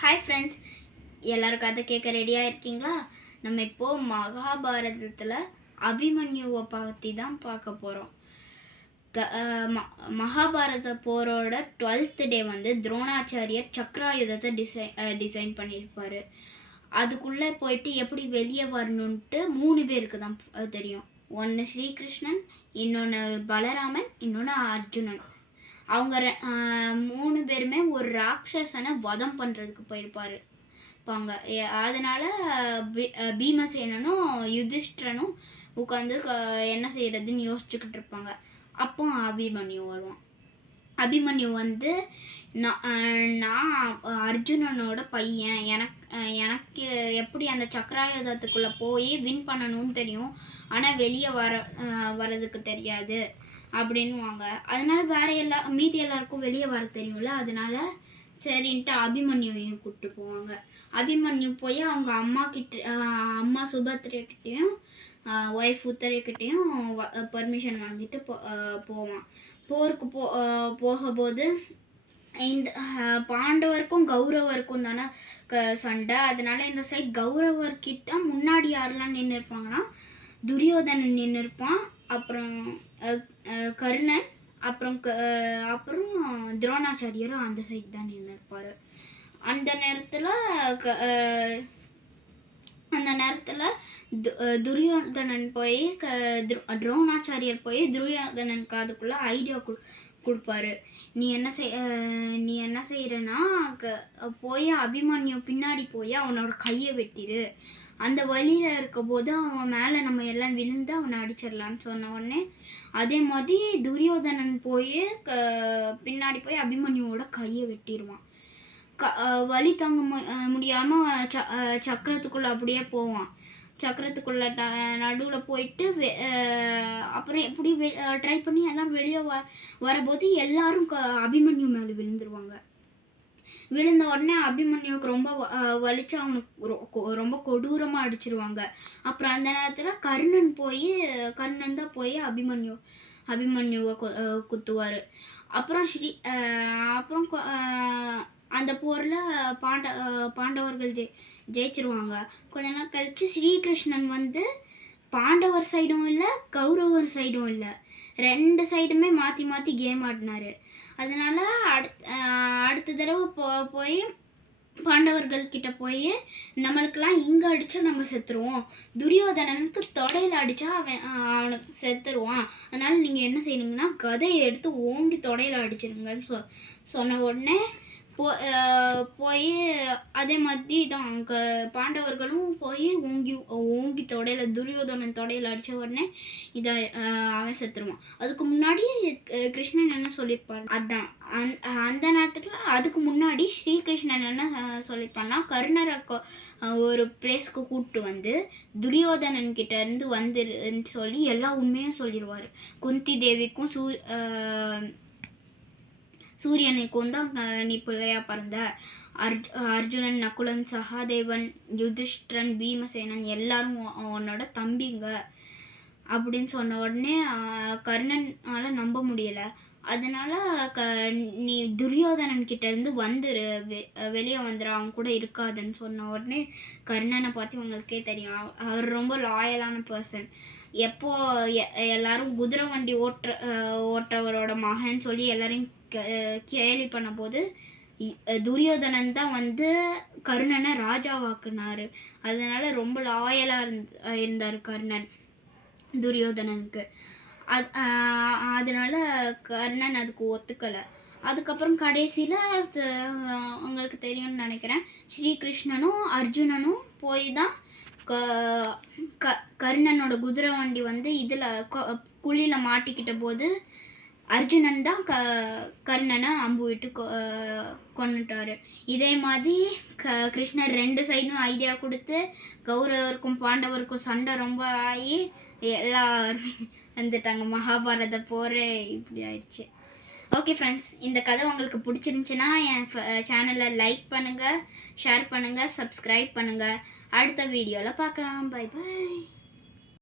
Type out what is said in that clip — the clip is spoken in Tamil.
ஹாய் ஃப்ரெண்ட்ஸ், எல்லோரும் கதை கேட்க ரெடியாக இருக்கீங்களா? நம்ம இப்போது மகாபாரதத்தில் அபிமன்யுவை பற்றி தான் பார்க்க போகிறோம். மகாபாரத போரோட 12th டே வந்து துரோணாச்சாரியர் சக்கராயுதத்தை டிசைன் பண்ணியிருப்பார். அதுக்குள்ளே போயிட்டு எப்படி வெளியே வரணுன்ட்டு 3 பேருக்கு தான் தெரியும். ஒன்று ஸ்ரீகிருஷ்ணன், இன்னொன்று பலராமன், இன்னொன்று அர்ஜுனன். அவங்க 3 பேருமே ஒரு ராட்சசனை வதம் பண்ணுறதுக்கு போயிருப்பாங்க. அதனால் பீமசேனனும் யுதிஷ்டரனும் உட்காந்து என்ன செய்கிறதுன்னு யோசிச்சுக்கிட்டு இருப்பாங்க. அப்போ அபிமன்யு வருவான். அபிமன்யு வந்து நான் அர்ஜுனனோட பையன், எனக்கு எப்படி அந்த சக்கராயுதத்துக்குள்ளே போய் வின் பண்ணணும்னு தெரியும், ஆனால் வெளியே வரதுக்கு தெரியாது அப்படின்வாங்க. அதனால மீதி எல்லாருக்கும் வெளியே வர தெரியும்ல, அதனால சரின்ட்டு அபிமன்யுவையும் கூப்பிட்டு போவாங்க. அபிமன்யு போய் அவங்க அம்மா சுபத்ரைக்கிட்டேயும் ஒய்ஃப் உத்தரைக்கிட்டேயும் பர்மிஷன் வாங்கிட்டு போவான். போருக்கு போகும்போது இந்த பாண்டவருக்கும் கௌரவருக்கும் தானே சண்டை. அதனால இந்த சைட் கௌரவர்கிட்ட முன்னாடி யாரெல்லாம் நின்று இருப்பாங்கன்னா துரியோதனன் நின்று இருப்பான், அப்புறம் கர்ணன், அப்புறம் துரோணாச்சாரியரும் அந்த சைட் தான் நின்று இருப்பார். அந்த நேரத்தில் துரியோதனன் போய் துரோணாச்சாரியர் போய் துரியோதனன் காதுக்குள்ளே ஐடியா கொடுப்பாரு. நீ என்ன செய்கிறன்னா போய் அபிமன்யு பின்னாடி போய் அவனோட கையை வெட்டிடு, அந்த வழியில் இருக்க போது அவன் மேலே நம்ம எல்லாம் விழுந்து அவனை அடிச்சிடலான்னு சொன்ன உடனே அதே மாதிரி துரியோதனன் போய் பின்னாடி போய் அபிமன்யுவோட கையை வெட்டிடுவான். வலி தாங்க முடியாமல் சக்கரத்துக்குள்ளே அப்படியே போவான். சக்கரத்துக்குள்ளே நடுவில் போயிட்டு அப்புறம் எப்படி ட்ரை பண்ணி எல்லாம் வெளியே வரபோது எல்லாரும் அபிமன்யு மேலே விழுந்துருவாங்க. விழுந்த உடனே அபிமன்யுவுக்கு ரொம்ப வலிச்சு அவனுக்கு ரொம்ப கொடூரமாக அடிச்சிருவாங்க. அப்புறம் அந்த நேரத்தில் கர்ணன் தான் போய் அபிமன்யுவை குத்துவார். அப்புறம் அந்த போரில் பாண்டவர்கள் ஜெயிச்சிருவாங்க. கொஞ்ச நாள் கழித்து ஸ்ரீகிருஷ்ணன் வந்து பாண்டவர் சைடும் இல்லை கௌரவர் சைடும் இல்லை, 2 சைடுமே மாற்றி மாற்றி கேம் ஆடினார். அதனால் அடுத்த தடவை போய் பாண்டவர்கள்கிட்ட போய் நம்மளுக்கெல்லாம் இங்கே அடித்தா நம்ம செத்துருவோம், துரியோதனனுக்கு தொடையில் அடித்தா அவனுக்கு செத்துருவான், அதனால் நீங்கள் என்ன செய்யணுங்கன்னா கதையை எடுத்து ஓங்கி தொடையில் அடிச்சிருங்கன்னு சொன்ன உடனே போய் அதே மாதிரி தான் பாண்டவர்களும் போய் ஓங்கி தொடையில் துரியோதனன் தொடையில் அடித்த உடனே இதை அவன் செத்துருவான். அதுக்கு முன்னாடி கிருஷ்ணன் என்ன சொல்லியிருப்பான், அதான் அந்த நேரத்துக்கு அதுக்கு முன்னாடி ஸ்ரீகிருஷ்ணன் என்ன சொல்லியிருப்பான்னா கர்ணரை ஒரு பிளேஸ்க்கு கூப்பிட்டு வந்து துரியோதனன் கிட்ட இருந்து வந்துருன்னு சொல்லி எல்லா உண்மையும் சொல்லிடுவார். குந்தி தேவிக்கும் சூரியனுக்கும் தான் நீ பிள்ளையா பிறந்த, அர்ஜுனன், நகுலன், சகாதேவன், யுதிஷ்டிரன், பீமசேனன் எல்லாரும் உன்னோட தம்பிங்க அப்படின்னு சொன்ன உடனே கர்ணனால் நம்ப முடியலை. அதனால் நீ துரியோதனன் கிட்ட இருந்து வந்துரு, வெளியே வந்துரு, அவன் கூட இருக்காதுன்னு சொன்ன உடனே கர்ணனை பார்த்து உங்களுக்கே தெரியும், அவர் ரொம்ப லாயலான பர்சன். எப்போ எல்லாரும் குதிரை வண்டி ஓட்டுறவரோட மகன் சொல்லி எல்லாரையும் கேலி பண்ண போது துரியோதனன் தான் வந்து கர்ணனை ராஜாவாக்குனாரு. அதனால ரொம்ப லாயலாக இருந்தார் கர்ணன் துரியோதனனுக்கு. அதனால கர்ணன் அதுக்கு ஒத்துக்கலை. அதுக்கப்புறம் கடைசியில் உங்களுக்கு தெரியும்னு நினைக்கிறேன், ஸ்ரீகிருஷ்ணனும் அர்ஜுனனும் போய் தான் கர்ணனோட குதிரை வண்டி வந்து இதில் குழியில் மாட்டிக்கிட்ட போது அர்ஜுனன் தான் கர்ணனை அம்பு விட்டு கொன்னுட்டார். இதே மாதிரி கிருஷ்ணர் 2 சைடும் ஐடியா கொடுத்து கௌரவருக்கும் பாண்டவருக்கும் சண்டை ரொம்ப ஆகி எல்லாருமே வந்துட்டாங்க. மகாபாரத போரே இப்படி ஆயிடுச்சு. ஓகே ஃப்ரெண்ட்ஸ், இந்த கதை உங்களுக்கு பிடிச்சிருந்துச்சுன்னா என் சேனலை லைக் பண்ணுங்கள், ஷேர் பண்ணுங்கள், சப்ஸ்கிரைப் பண்ணுங்கள். அடுத்த வீடியோவில் பார்க்கலாம். Bye bye.